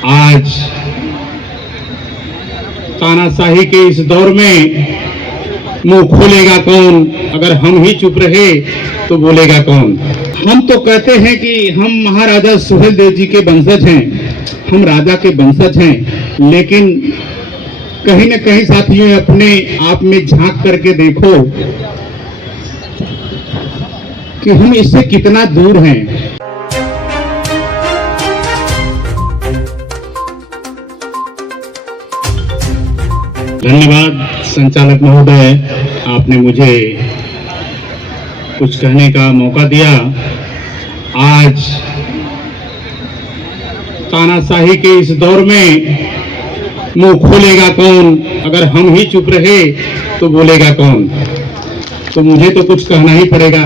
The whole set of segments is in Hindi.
आज तानाशाही के इस दौर में मुंह खोलेगा कौन? अगर हम ही चुप रहे तो बोलेगा कौन? हम तो कहते हैं कि हम महाराजा सुहेलदेव जी के वंशज हैं, हम राजा के वंशज हैं, लेकिन कहीं न कहीं साथियों अपने आप में झांक करके देखो कि हम इससे कितना दूर हैं। धन्यवाद संचालक महोदय, आपने मुझे कुछ कहने का मौका दिया। आज तानाशाही के इस दौर में मुंह खोलेगा कौन? अगर हम ही चुप रहे तो बोलेगा कौन? तो मुझे तो कुछ कहना ही पड़ेगा।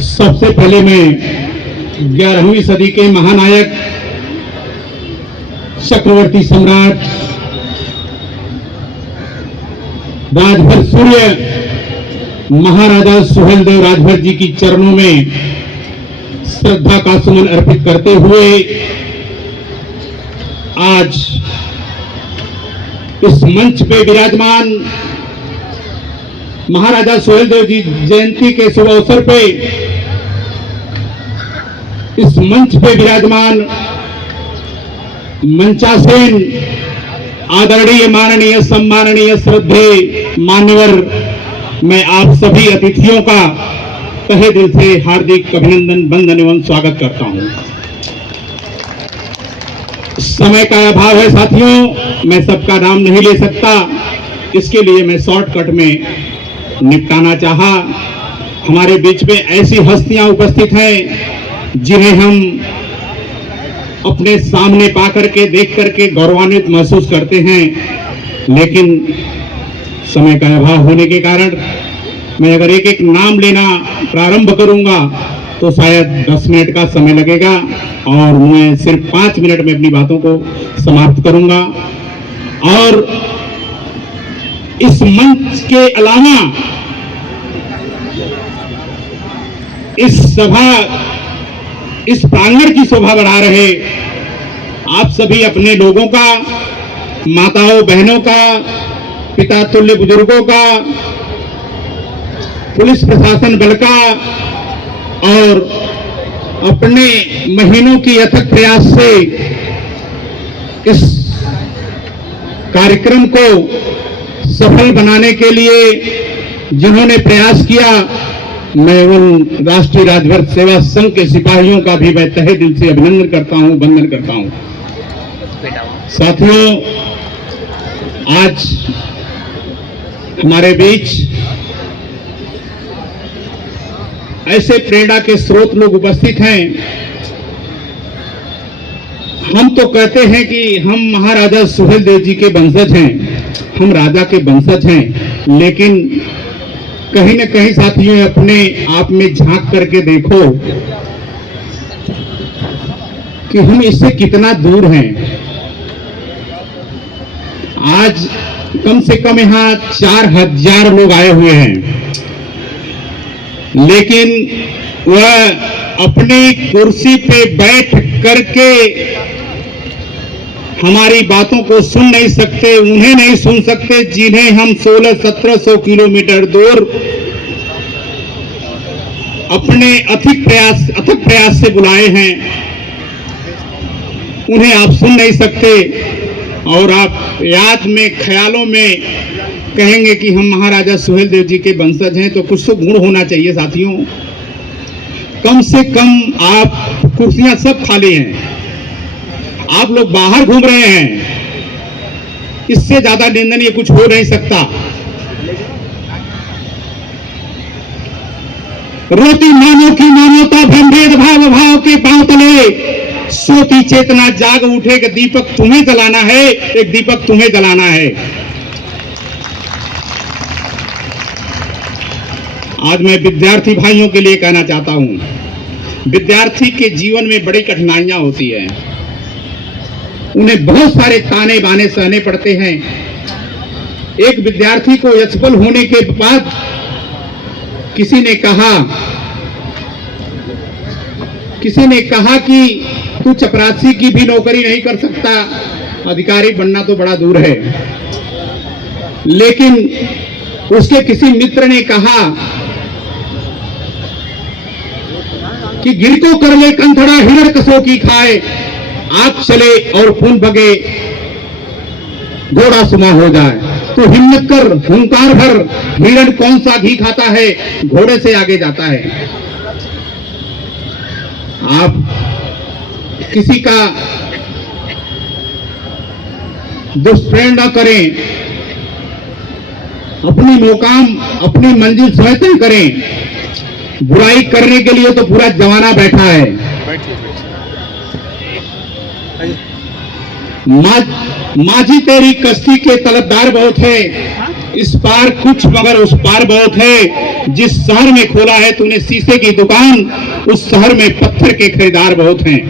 सबसे पहले मैं 11वीं सदी के महानायक चक्रवर्ती सम्राट राजभर सूर्य महाराजा सुहेलदेव राजभर जी की चरणों में श्रद्धा का सुमन अर्पित करते हुए आज इस मंच पे विराजमान महाराजा सुहेलदेव जी जयंती के शुभ अवसर पे इस मंच पे विराजमान मंचासीन आदरणीय माननीय सम्माननीय श्रद्धेय मान्यवर, मैं आप सभी अतिथियों का तहे दिल से हार्दिक अभिनंदन वंदन एवं स्वागत करता हूं। समय का अभाव है साथियों, मैं सबका नाम नहीं ले सकता, इसके लिए मैं शॉर्टकट में निपटाना चाहा। हमारे बीच में ऐसी हस्तियां उपस्थित हैं जिन्हें हम अपने सामने पा करके देख करके गौरवान्वित महसूस करते हैं, लेकिन समय का अभाव होने के कारण मैं अगर एक एक नाम लेना प्रारंभ करूंगा तो शायद 10 मिनट का समय लगेगा और मैं सिर्फ 5 मिनट में अपनी बातों को समाप्त करूंगा। और इस मंच के अलावा इस प्रांगण की शोभा बढ़ा रहे आप सभी अपने लोगों का, माताओं बहनों का, पिता तुल्य बुजुर्गों का, पुलिस प्रशासन बल का और अपने महीनों की अथक प्रयास से इस कार्यक्रम को सफल बनाने के लिए जिन्होंने प्रयास किया, मैं उन राष्ट्रीय राजभर सेवा संघ के सिपाहियों का भी मैं तहे दिल से अभिनंदन करता हूं, वंदन करता हूं। साथियों, आज हमारे बीच ऐसे प्रेरणा के स्रोत लोग उपस्थित हैं। हम तो कहते हैं कि हम महाराजा सुहेलदेव जी के वंशज हैं, हम राजा के वंशज हैं, लेकिन कहीं न कहीं साथियों अपने आप में झांक करके देखो कि हम इससे कितना दूर हैं। आज कम से कम यहाँ 4000 लोग आए हुए हैं, लेकिन वह अपनी कुर्सी पे बैठ करके हमारी बातों को सुन नहीं सकते, उन्हें नहीं सुन सकते जिन्हें हम 1600-1700 किलोमीटर दूर अपने अथक प्रयास से बुलाए हैं, उन्हें आप सुन नहीं सकते और आप याद में ख्यालों में कहेंगे कि हम महाराजा सुहेलदेव जी के वंशज हैं। तो कुछ तो गुण होना चाहिए साथियों, कम से कम आप कुर्सियां सब खाली हैं, आप लोग बाहर घूम रहे हैं, इससे ज्यादा निंदनीय कुछ हो नहीं सकता। रोती मानव की मानवता भेद भाव के पांव तले सोती चेतना जाग उठे। एक दीपक तुम्हें जलाना है, एक दीपक तुम्हें जलाना है। आज मैं विद्यार्थी भाइयों के लिए कहना चाहता हूं, विद्यार्थी के जीवन में बड़ी कठिनाइयां होती हैं, उन्हें बहुत सारे ताने बाने सहने पड़ते हैं। एक विद्यार्थी को असफल होने के बाद किसी ने कहा कि तू चपरासी की भी नौकरी नहीं कर सकता, अधिकारी बनना तो बड़ा दूर है। लेकिन उसके किसी मित्र ने कहा कि गिर को कर ले कंथड़ा हिरण कसों की खाए, आग चले और खून बगे घोड़ा सुमा हो जाए। तो हिम्मत कर हुंकार भर, हिरण कौन सा घी खाता है, घोड़े से आगे जाता है। आप किसी का दुष्प्रेरण न करें, अपनी मुकाम अपनी मंजिल स्वयं तय करें। बुराई करने के लिए तो पूरा जमाना बैठा है। माझी तेरी कश्ती के तलबदार बहुत है, इस पार कुछ मगर उस पार बहुत है। जिस शहर में खोला है तूने शीशे की दुकान, उस शहर में पत्थर के खरीदार बहुत हैं।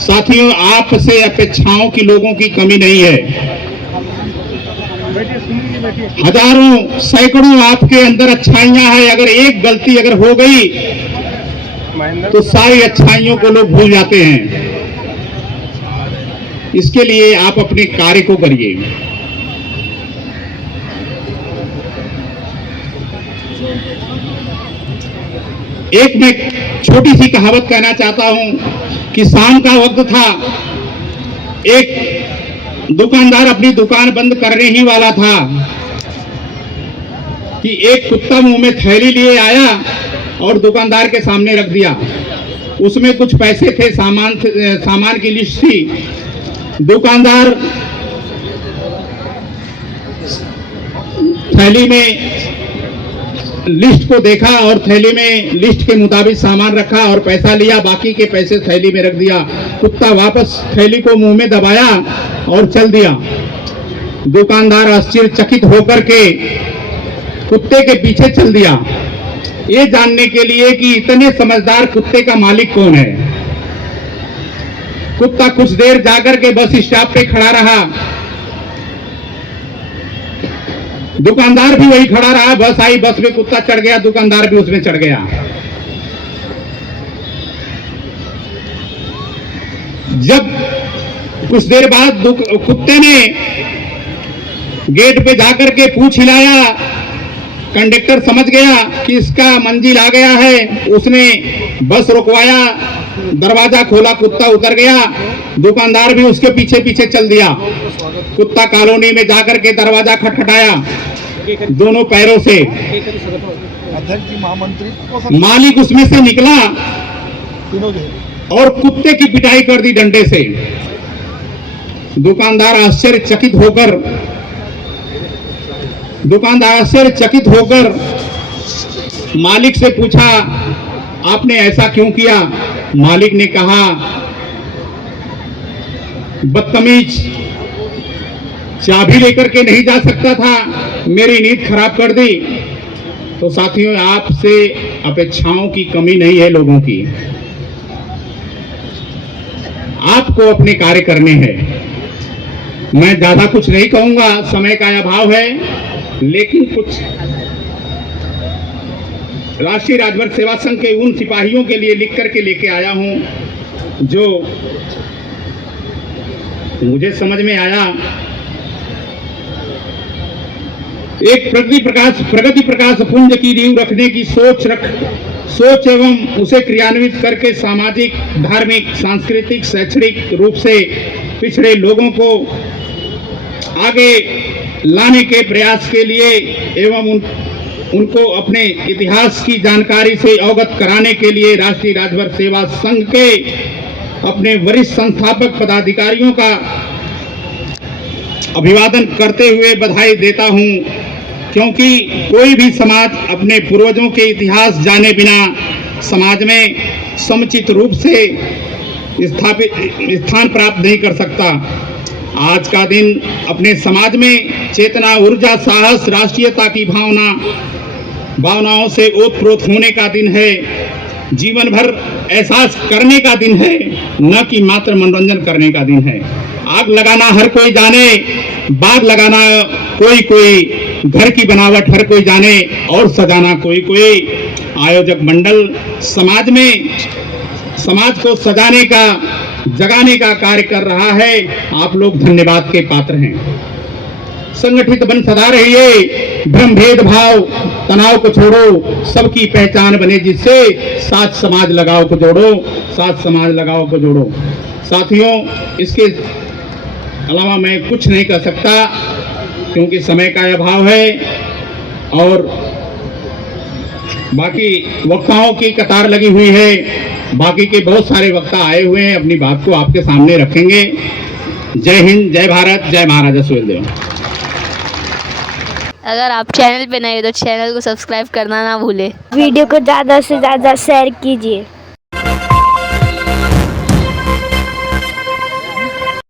साथियों, आपसे अपेक्षाओं की लोगों की कमी नहीं है। हजारों सैकड़ों आपके अंदर अच्छाइयां हैं, अगर एक गलती अगर हो गई तो सारी अच्छाइयों को लोग भूल जाते हैं। इसके लिए आप अपने कार्य को करिए। एक मैं छोटी सी कहावत कहना चाहता हूं कि शाम का वक्त था, एक दुकानदार अपनी दुकान बंद करने ही वाला था कि एक कुत्ता मुंह में थैली लिए आया और दुकानदार के सामने रख दिया। उसमें कुछ पैसे थे, सामान की लिस्ट थी। दुकानदार थैली में लिस्ट को देखा और थैली में लिस्ट के मुताबिक सामान रखा और पैसा लिया, बाकी के पैसे थैली में रख दिया। कुत्ता वापस थैली को मुंह में दबाया और चल दिया। दुकानदार आश्चर्यचकित होकर के कुत्ते के पीछे चल दिया, ये जानने के लिए कि इतने समझदार कुत्ते का मालिक कौन है। कुत्ता कुछ देर जाकर के बस स्टॉप पे खड़ा रहा, दुकानदार भी वही खड़ा रहा। बस आई, बस में कुत्ता चढ़ गया, दुकानदार भी उसमें चढ़ गया। जब कुछ देर बाद कुत्ते ने गेट पे जाकर के पूंछ हिलाया, कंडक्टर समझ गया कि इसका मंजिल आ गया है। उसने बस रुकवाया, दरवाजा खोला, कुत्ता उतर गया, दुकानदार भी उसके पीछे पीछे चल दिया। कुत्ता कॉलोनी में जाकर के दरवाजा खटखटाया दोनों पैरों से। मालिक उसमें से निकला और कुत्ते की पिटाई कर दी डंडे से। दुकानदार आश्चर्यचकित होकर मालिक से पूछा, आपने ऐसा क्यों किया? मालिक ने कहा, बदतमीज, चाबी लेकर के नहीं जा सकता था, मेरी नींद खराब कर दी। तो साथियों, आपसे अपेक्षाओं की कमी नहीं है लोगों की, आपको अपने कार्य करने हैं। मैं ज्यादा कुछ नहीं कहूंगा, समय का अभाव है, लेकिन कुछ राष्ट्रीय राजभर सेवा संघ के उन सिपाहियों के लिए लिख करके लेके आया हूं जो मुझे समझ में आया। एक प्रगति प्रकाश पुंज की नींव रखने की सोच एवं उसे क्रियान्वित करके सामाजिक, धार्मिक, सांस्कृतिक, शैक्षणिक रूप से पिछड़े लोगों को आगे लाने के प्रयास के लिए एवं उनको अपने इतिहास की जानकारी से अवगत कराने के लिए राष्ट्रीय राजभर सेवा संघ के अपने वरिष्ठ संस्थापक पदाधिकारियों का अभिवादन करते हुए बधाई देता हूं, क्योंकि कोई भी समाज अपने पूर्वजों के इतिहास जाने बिना समाज में समुचित रूप से स्थान प्राप्त नहीं कर सकता। आज का दिन अपने समाज में चेतना, ऊर्जा, साहस, राष्ट्रीयता की भावनाओं से ओतप्रोत होने का दिन है। जीवन भर एहसास करने का दिन है, न कि मात्र मनोरंजन करने का दिन है। आग लगाना हर कोई जाने, बाग लगाना कोई, घर की बनावट हर कोई जाने और सजाना कोई। आयोजक मंडल समाज समाज को सजाने का, जगाने का कार्य कर रहा है। आप लोग धन्यवाद के पात्र हैं। संगठित बन सदा रहिए, भ्रम भेदभाव तनाव को छोड़ो, सबकी पहचान बने जिससे साथ समाज लगाओ को जोड़ो, साथ समाज लगाओ को जोड़ो। साथियों, इसके अलावा मैं कुछ नहीं कर सकता क्योंकि समय का अभाव है और बाकी वक्ताओं की कतार लगी हुई है। बाकी के बहुत सारे वक्ता आए हुए हैं, अपनी बात को आपके सामने रखेंगे। जय हिंद, जय भारत, जय महाराजा सुहेलदेव। अगर आप चैनल पे नए हो तो चैनल को सब्सक्राइब करना ना भूले। वीडियो को ज़्यादा से ज़्यादा शेयर कीजिए।